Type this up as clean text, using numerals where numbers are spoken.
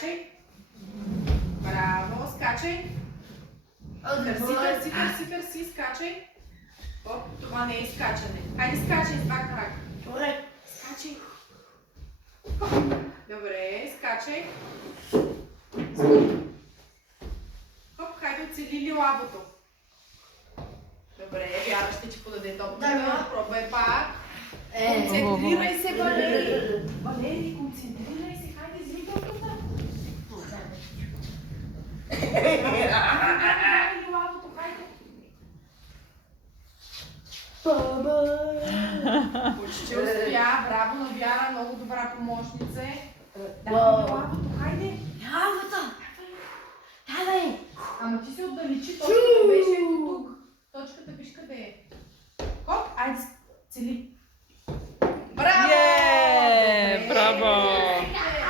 скачай. Браво, скачай. Търси, скачай. Оп, това не е изкачане. Хайде, скачай с два крака. Добре. Скачай. Добре, скачай. Хоп, хайде, оцели лабото. Добре, вяра ще ти подаде топката. Пробвай пак. Концентрирай се, Валери. Валери, концентрирай се. Хайде, вземи топката. Хайде, лабото, хайде. Почти успя. Браво на Вяра, много добра помощница е. Давай лавото, хайде. Лавата. Давай. Ама ти се отдалечи, точката беше ето тук. Точката виж къде е. Хоп, айде цели.